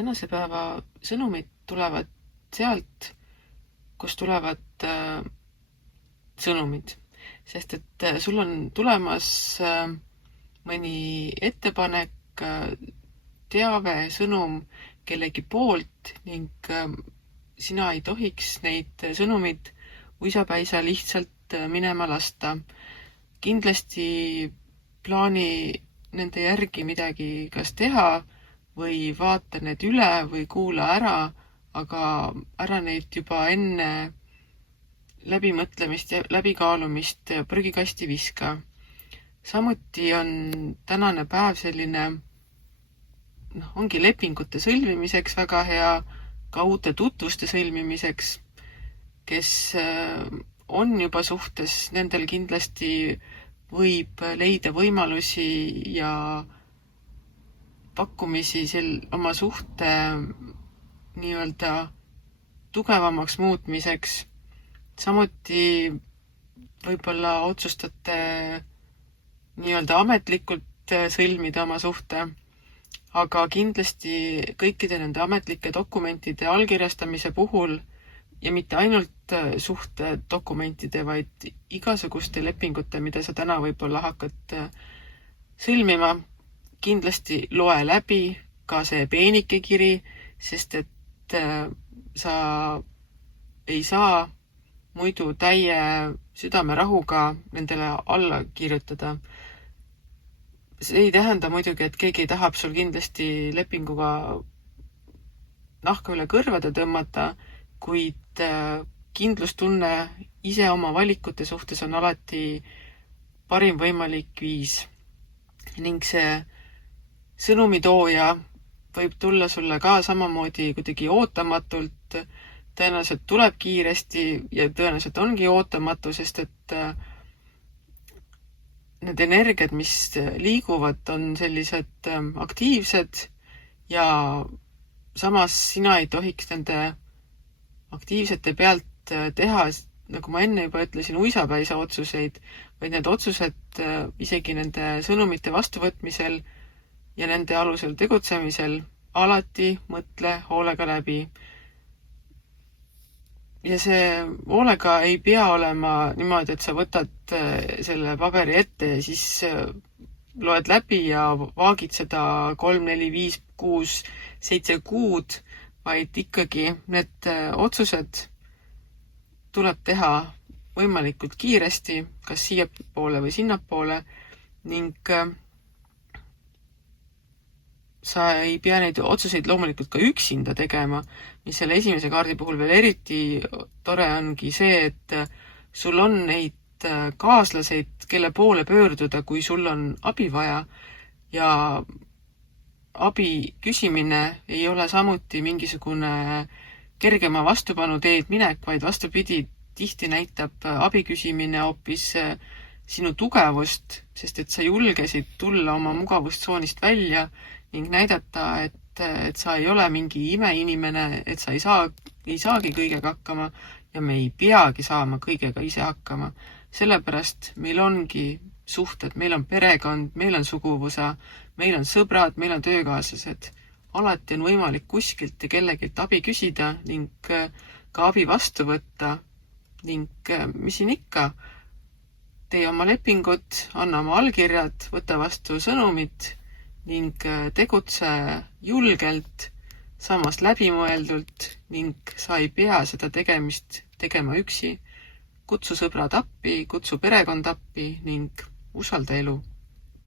tänase päeva sõnumid tulevad sealt, kus tulevad sõnumid. Sest et sul on tulemas mõni ettepanek, teave, sõnum kellegi poolt ning sina ei tohiks neid sõnumid uisapäisa lihtsalt minema lasta. Kindlasti plaani nende järgi midagi kas teha või vaata need üle või kuula ära, aga ära neid juba enne läbimõtlemist ja läbikaalumist prügikasti viska. Samuti on tänane päev selline, ongi lepingute sõlmimiseks väga hea, ka uute tutvuste sõlmimiseks, kes on juba suhtes, nendel kindlasti võib leida võimalusi ja pakkumisi oma suhte nii-öelda tugevamaks muutmiseks. Samuti võib-olla otsustate nii-öelda ametlikult sõlmida oma suhte, aga kindlasti kõikide nende ametlike dokumentide allkirjastamise puhul ja mitte ainult suhtedokumentide, vaid igasuguste lepingute, mida sa täna võib-olla hakkad sõlmima, kindlasti loe läbi ka see peenike kiri, sest et sa ei saa muidu täie südamerahuga nendele alla kirjutada. See ei tähenda muidugi, et keegi tahab sul kindlasti lepinguga nahka üle kõrvade tõmmata, kuid kindlustunne ise oma valikute suhtes on alati parim võimalik viis. Ning see sõnumitooja võib tulla sulle ka samamoodi kuidagi ootamatult, tõenäoliselt tuleb kiiresti ja tõenäoliselt ongi ootamatu, sest et need energiad, mis liiguvad, on sellised aktiivsed ja samas sina ei tohiks nende aktiivsete pealt teha, nagu ma enne juba ütlesin, uisapäisa otsuseid, vaid need otsused isegi nende sõnumite vastuvõtmisel ja nende alusel tegutsemisel alati mõtle hoolega läbi. Ja see hoolega ei pea olema niimoodi, et sa võtad selle paberi ette ja siis loed läbi ja vaagid seda 3, 4, 5, 6, 7 kuud, vaid ikkagi need otsused tuleb teha võimalikult kiiresti, kas siiapoole või sinnapoole, ning sa ei pea neid otsuseid loomulikult ka üksinda tegema, mis selle esimese kaardi puhul veel eriti tore ongi see, et sul on neid kaaslaseid, kelle poole pöörduda, kui sul on abi vaja, ja abi küsimine ei ole samuti mingisugune kergema vastupanu teed minek, vaid vastupidi, tihti näitab abi küsimine hoopis sinu tugevust, sest et sa julgesid tulla oma mugavustsoonist välja ning näidata, et sa ei ole mingi imeinimene, et sa ei saagi kõigega hakkama ja me ei peagi saama kõigega ise hakkama. Sellepärast meil ongi suhted, meil on perekond, meil on suguvõsa, meil on sõbrad, meil on töökaaslased. Alati on võimalik kuskilt ja kellegilt abi küsida ning ka abi vastu võtta ning mis siin ikka, tee oma lepingud, anna oma allkirjad, võta vastu sõnumid ning tegutse julgelt, samas läbimõeldult ning sa ei pea seda tegemist tegema üksi. Kutsu sõbrad appi, kutsu perekond appi ning usalda elu.